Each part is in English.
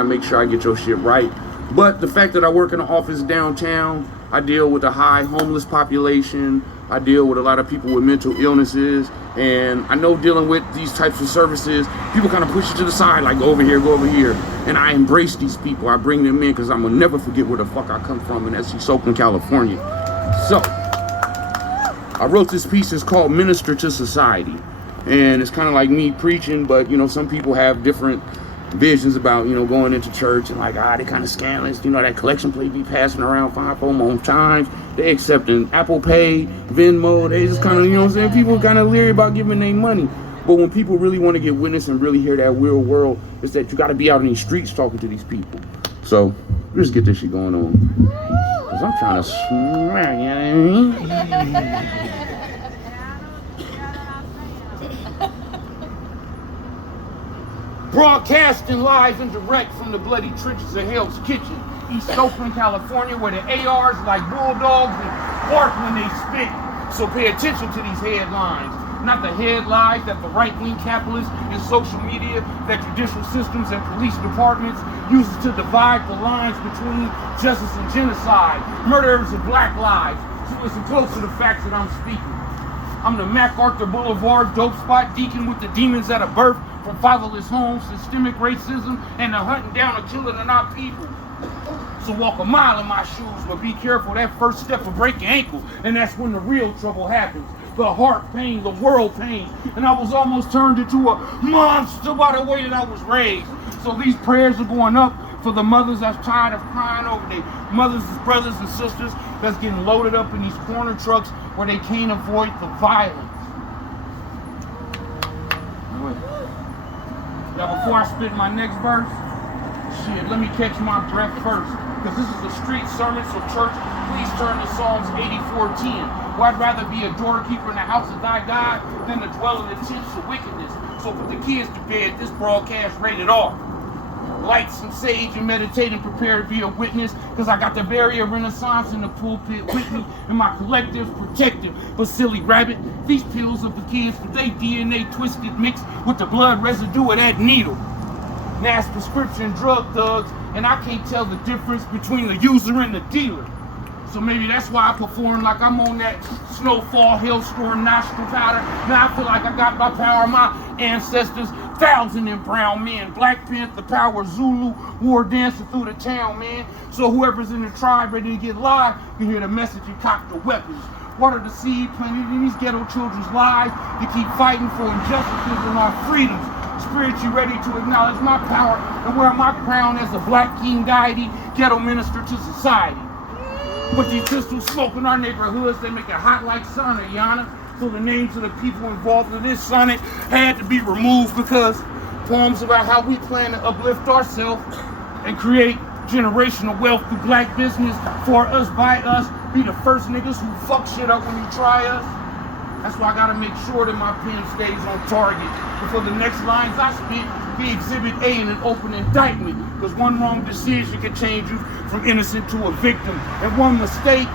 I make sure I get your shit right. But the fact that I work in an office downtown, I deal with a high homeless population. I deal with a lot of people with mental illnesses. And I know dealing with these types of services, people kind of push you to the side, like, go over here, go over here. And I embrace these people. I bring them in because I'm going to never forget where the fuck I come from, and that's East Oakland, California. So, I wrote this piece. It's called Minister to Society. And it's kind of like me preaching, but, you know, some people have different visions about, you know, going into church and like, they kind of scandalous, you know, that collection plate be passing around 5-4 more times. They accepting Apple Pay, Venmo. They just kind of, you know what I'm saying, people kind of leery about giving their money. But when people really want to get witness and really hear that real world, it's that you got to be out in these streets talking to these people. So let's get this shit going on, because I'm trying to smack, you know what I mean? Broadcasting live and direct from the bloody trenches of Hell's Kitchen, East Oakland, California, where the ARs like bulldogs and bark when they spit. So pay attention to these headlines, not the headlines that the right-wing capitalists and social media, that judicial systems and police departments uses to divide the lines between justice and genocide, murderers and black lives. So listen close to the facts that I'm speaking. I'm the MacArthur Boulevard dope spot deacon with the demons at a birth, from fatherless homes, systemic racism, and the hunting down and killing of our people. So walk a mile in my shoes, but be careful. That first step will break your ankle, and that's when the real trouble happens. The heart pain, the world pain. And I was almost turned into a monster by the way that I was raised. So these prayers are going up for the mothers that's tired of crying over their mothers, brothers, and sisters that's getting loaded up in these corner trucks where they can't avoid the violence. Now, before I spit my next verse, let me catch my breath first, because this is a street sermon, so church, please turn to Psalms 84:10. Where I'd rather be a doorkeeper in the house of thy God than to dwell in the tents of wickedness. So put the kids to bed, this broadcast rated R. Light some sage and meditate and prepare to be a witness, because I got the barrier renaissance in the pulpit with me, and my collective's protective. But silly rabbit, these pills are for kids with their DNA twisted mixed with the blood residue of that needle. Now it's prescription drug thugs, and I can't tell the difference between the user and the dealer. So maybe that's why I perform like I'm on that snowfall, hailstorm, nostril powder. Now I feel like I got my power, my ancestors, 1,000 and brown men. Black Panther power, Zulu war dancing through the town, man. So whoever's in the tribe ready to get live, you hear the message and cock the weapons. Water the seed planted in these ghetto children's lives to keep fighting for injustices and our freedoms. Spiritually ready to acknowledge my power and wear my crown as a black king deity, ghetto minister to society. But these pistols smoke in our neighborhoods, they make it hot like sauna, Yana. So the names of the people involved in this sonnet had to be removed, because poems about how we plan to uplift ourselves and create generational wealth through black business for us, by us, be the first niggas who fuck shit up when you try us. That's why I gotta make sure that my pen stays on target. Before the next lines I spit be exhibit A in an open indictment. Because one wrong decision can change you from innocent to a victim. And one mistake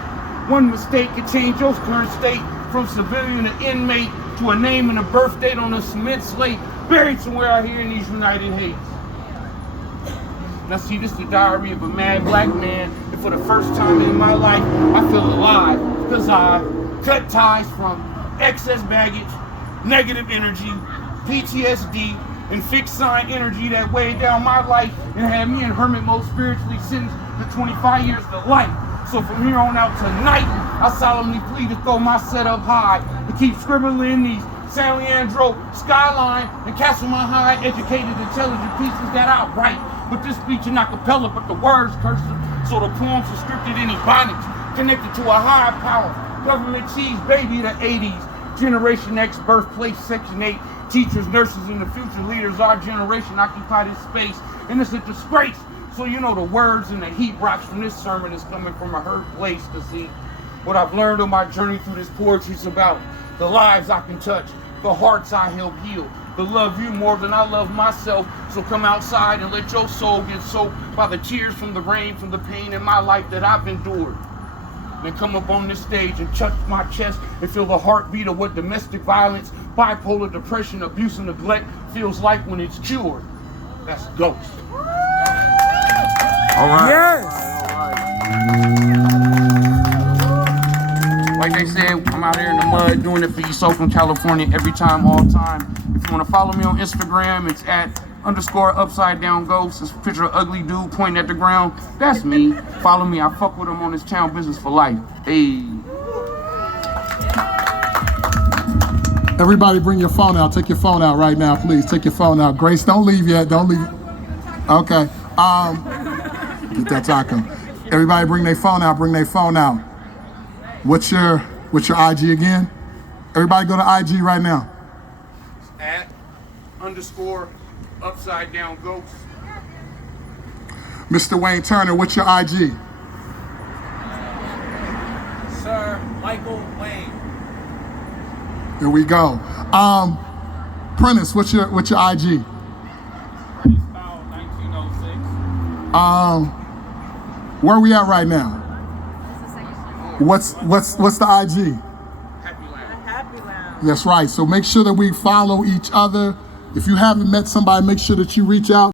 can change your current state from civilian to inmate to a name and a birth date on a cement slate buried somewhere out here in these United Hates. Now see, this is the diary of a mad black man, and for the first time in my life, I feel alive, because I cut ties from excess baggage, negative energy, PTSD, and fixed sign energy that weighed down my life and had me in hermit mode spiritually sentenced to 25 years to life. So from here on out tonight, I solemnly plead to throw my set up high, to keep scribbling these San Leandro, Skyline, and Castlemont High educated, intelligent pieces that I write. But this speech is not cappella, but the words cursive, so the poems are scripted in ebonics, connected to a higher power. Government cheese, baby, the 80s. Generation X, birthplace, Section 8. Teachers, nurses, and the future leaders, our generation occupy this space. And it's a disgrace. So you know the words and the heat rocks from this sermon is coming from a hurt place. To see what I've learned on my journey through this poetry is about the lives I can touch, the hearts I help heal, to love you more than I love myself. So come outside and let your soul get soaked by the tears from the rain, from the pain in my life that I've endured. Then come up on this stage and touch my chest and feel the heartbeat of what domestic violence, bipolar depression, abuse, and neglect feels like when it's cured. That's Ghost. All right. Yes. Like they said, I'm out here in the mud doing it for East Oakland, California, every time, all time. If you want to follow me on Instagram, it's @_UpsideDownGhost. It's a picture of ugly dude pointing at the ground. That's me. Follow me. I fuck with him on this channel, Business for Life. Hey. Everybody bring your phone out. Take your phone out right now, please. Take your phone out. Grace, don't leave yet. Don't leave. Okay. Get that taco. Everybody bring their phone out. Bring their phone out. What's your IG again? Everybody go to IG right now. @_UpsideDownGhost. Mr. Wayne Turner, what's your IG? Sir Michael Wayne. There we go. Prentice, what's your IG? Prentice Powell, 1906. Where are we at right now? What's the IG? Happy Land. Happy Lounge. That's right. So make sure that we follow each other. If you haven't met somebody, make sure that you reach out.